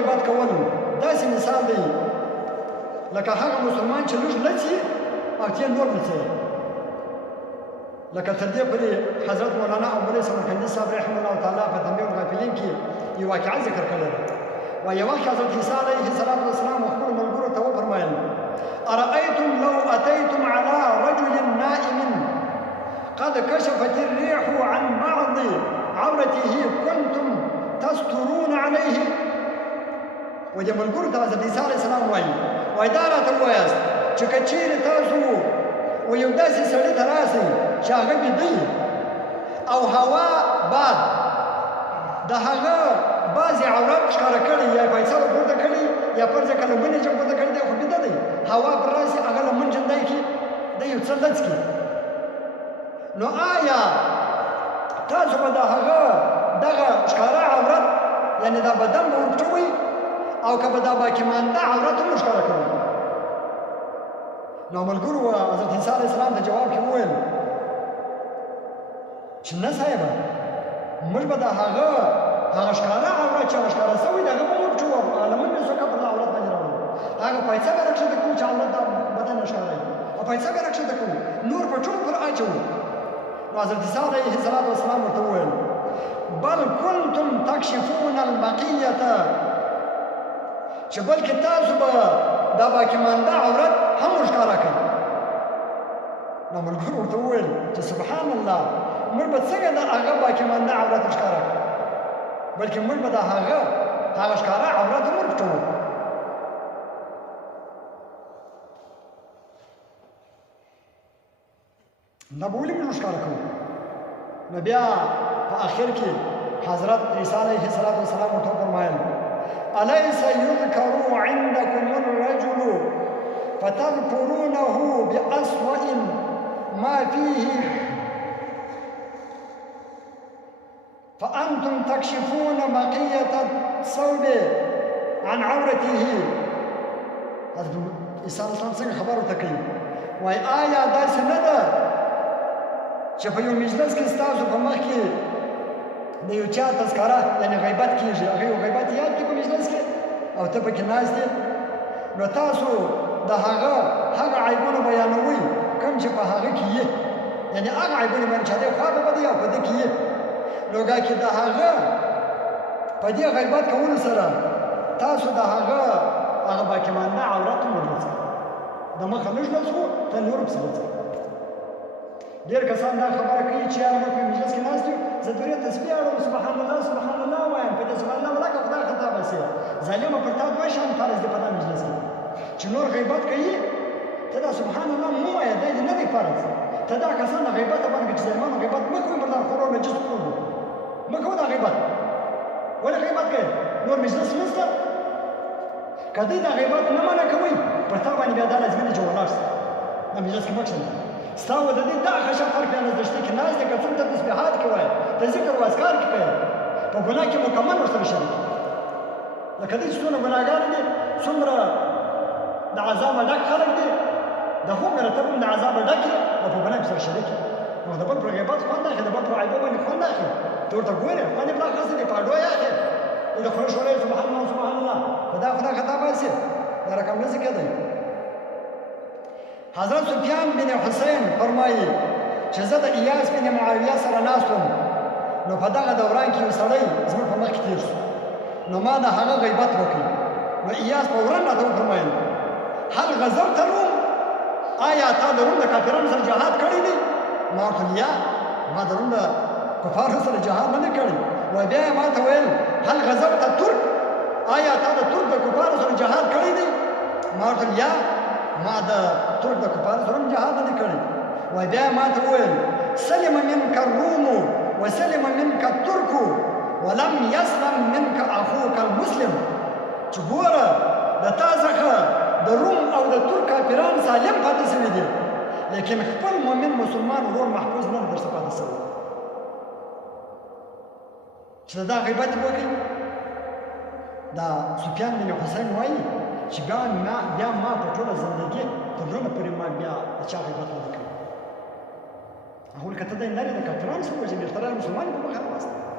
غیبت کول داسې مثال دی لکه هغه مسلمان چې لږ لڅي او ته نور لڅي. لکه تر دې پورې حضرت مولانا ابوالي سمرقندي صاحب رحمه الله تعالی په تنبیه الغافلین کې یو واقعه ذکر کړې ده. وایي وخت حضرت عیسی علیه السلام خپلو ملګرو ته وفرمایل أرأيتم لو أتيتم على رجل نائم قد كشفت الريح عن بعض عورته كنتم تسترون عليه. وجه ملګرو ته حضرت عیسی علیه السلام وایي دا راته ووایاست چې که چیرې تاسو و یو داسې سړي ته راسئ چې هغه بیده او هوا باد د هغه بعضې عورت ښکاره کړی یا پیسه ورپورته کړي یا فرض کړه لمنې چې پورته کړي دی خو بیده دی هوا پر راسي هغه لمن جندی کړي د یو څه لڅ کړي نو آیا تاسو به د هغه دغه ښکاره عورت یعنې دا بدن به ورپټوئ او که به دا باقي مانده عورت هم ښکاره کوئ. نو ملګرو حضرت عیسی علیه السلام ته جواب کې وویل چې نه صاحبه موږ به د هغه ښکاره عورت چې هغه ښکاره سوی د هغه به ورپټوو او لمن به څوک پر عورت باندې راوړو هغه پیسه به راکښته کوو چې عورت دا بدن ښکاره وي او پیسه به راکښته کوو نور په ټول پر اچوو. نو حضرت عیسی علیه السلام ورته وویل بل کنتم تکشفون البقیة چې بلکې تاسو به دا باقي مانده عورت هم ورښکاره کوئ. نو ملګرو ورته وویل چې سبحان الله موږ به څنګه د هغه باقي مانده عورت ورښکاره کړو بلکې موږ به د هغه ښکاره عورت هم ورپټوو. دا به ولې موږ ورښکاره کوو؟ نو بیا په آخر کې حضرت عیسی علیه السلام ورته وفرمایل أليس يذكر عندكم الرجل فتذكرونه بأسوأ ما فيه فأنتم تكشفون بقية الثوب عن عورته. حضرت عیسی علیه السلام څنګه خبر ورته کوي وایي آیا داسې نه ده چې په یو مجلس کې ستاسو په مخ کې د یو چا تذکره یعنې غیبت کېږي هغه یو غیبت یاد کړي په مجلس کې او ته پکې ناست یې نو تاسو د هغه عیبونه بیانوئ کوم چې په هغه کې یې یعنې هغه عیبونه باندې چې دی خوا به بدی او په ده کې یې نو ګاه کې د هغه په دې غیبت کولو سره تاسو د هغه باقي مانده عورت هم ورلڅئ د مخه لږ لڅو ته نور پسې لڅئ. ډېر کسان دا خبره کوي چې یاره موږ په مجلس کې ناست یو زه درې تسبیح اړم سبحان الله وایم په دې سبحان الله ولاکه خدای خطا بسې ظالمه پر تا دوه شیان فرض دي په دا مجلس کې چې نور غیبت کوي ته دا سبحان الله مو وایه دا دې نه دی فرض ته دا کسان د غیبته باندې چې ظالمانو غیبت مه کوئ مردار خورو نجس خورو مه کوه دا غیبت ولې غیبت کوئ نور مجلس نشته که دوی دا غیبت نه منع کوئ پر تا باندې بیا دا لازمي دی چې ولاړ سه دا مجلس کې مه کښېنه ستا و د دې دا خشن فرق بیا نزدشته کې ناست دی که څوک ته تسبیحات کې وایه ته ذکر و اذکار کې کوې په ګناه کې مکمل ورسره شریک لکه دوی چې څومره ګناهګار دي څومره د عذابه ډک خلک دي د هغومره ته هم د عذابه ډک یې او په ګناه کې سره شریک یې نو د بل پر غیبت خوند اخلي د بل پر عیبو باندې خوند اخلي ته ورته ګورې خوند یې بلا خلاصه دی په اډو یې اخلي د خوله شولی سبحان الله په دا خدای خطا باسي دا رقم نه ځي کېدی. حضرت سفیان بن حسین فرمایي چې زه د ایاس بن معاویه سره ناست وم نو په دغه دوران کې یو سړی زموږ په مخ کې تېر شو نو ما د هغه غیبت وکړ نو ایاس فورا راته وفرمایل هل غزوت روم آیا تا د روم د کافرانو سره جهاد کړی دی ما ورته ویل یا ما د روم د کفارو سره جهاد نه دی کړی وایي بیا یې ما ته ویل هل غزوت ترک آیا تا د ترک د کفارو سره جهاد کړی دی ما ورته ویل یا ما د ترک د کفارو سره هم جهاد نه دی کړی وایي بیا یې ما ته وویل سلم منک الروم وسلم منک الترک ولم يسلم منک اخوک المسلم چې ګوره د تا څخه د روم او د ترک کافران سالم پاتې شوي دي لیکن خپل مؤمن مسلمان ورور محفوظ نه درڅه پاتې شوی چې دا غیبت وکړي دا سفیان بن حسین وایي چې بیا ما په ټوله زندګي تر ډېره پورې ما بیا د چا غیبت نه دی کړی هغه ویل که ته دی نرې د کافرانو سره وژنې ته مسلمان په مخه راوسته